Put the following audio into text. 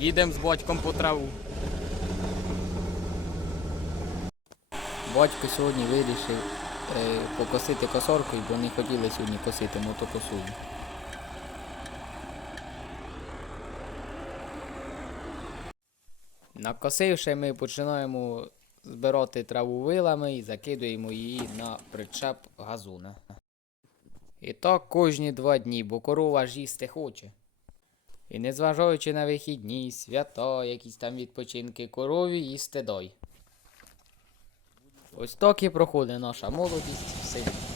Їдемо з батьком по траву. Батько сьогодні вирішив е, покосити косоркою, бо не хотіли сьогодні косити мотокосу. Накосивши, ми починаємо збирати траву вилами і закидуємо її на причеп газона. І так кожні два дні, бо корова ж їсти хоче. І незважаючи на вихідні, свята, якісь там відпочинки, корові їсти стедой. Ось так і проходить наша молодість в селі.